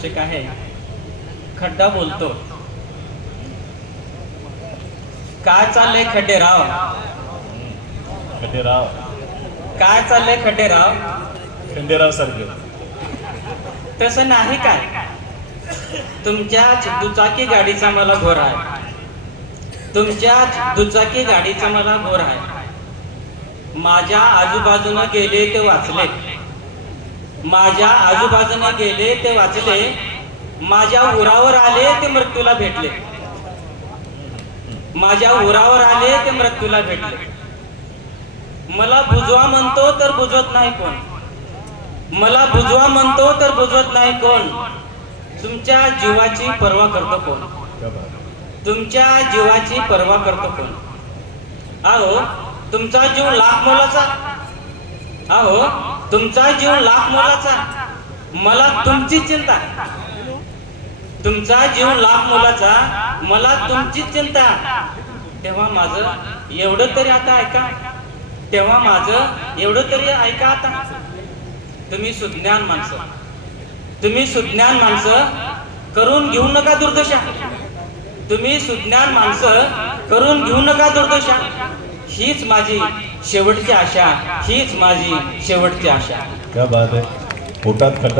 शीर्षक आहे. खड्डा बोलतो. काय चाललंय खड्डेराव? खंडेराव काय चाललंय खड्डेराव? खंडेराव सारखं. तसं नाही काय? तुमच्या दुचाकी गाडीचा मला घोर आहे. तुमच्या दुचाकी गाडीचा मला घोर आहे. माझ्या आजूबाजूनं गेले ते वाचले माझ्या आजूबाजूनं गेले ते वाचले. माझ्या उरावर आले ते मृत्यूला भेटले. माझ्या उरावर आले ते मृत्यूला भेटले. मला बुजवा म्हणतो तर बुजवत नाही कोण. मला बुजवा म्हणतो तर बुजवत नाही कोण. तुमच्या जीवाची पर्वा करतो कोण. तुमच्या जीवाची पर्वा करतो कोण. अहो तुमचा जीव लाख मोलाचा. अहो तुमचा जीव लाख मोलाचा. मला तुमची चिंता. तुमचा जीव लाख मोलाचा. मला तुमची चिंता. तेव्हा माझं एवढं तरी आता ऐका. तेव्हा माझं एवढं तरी ऐका आता. तुम्ही सुज्ञान माणसं. तुम्ही सुज्ञान माणसं करून घेऊ नका दुर्दशा. तुम्ही सुज्ञान माणसं करून घेऊ नका दुर्दशा. हीच माझी शेवटची आशा हीच माझी शेवटची आशा. क्या बात आहे पोटात खड्डा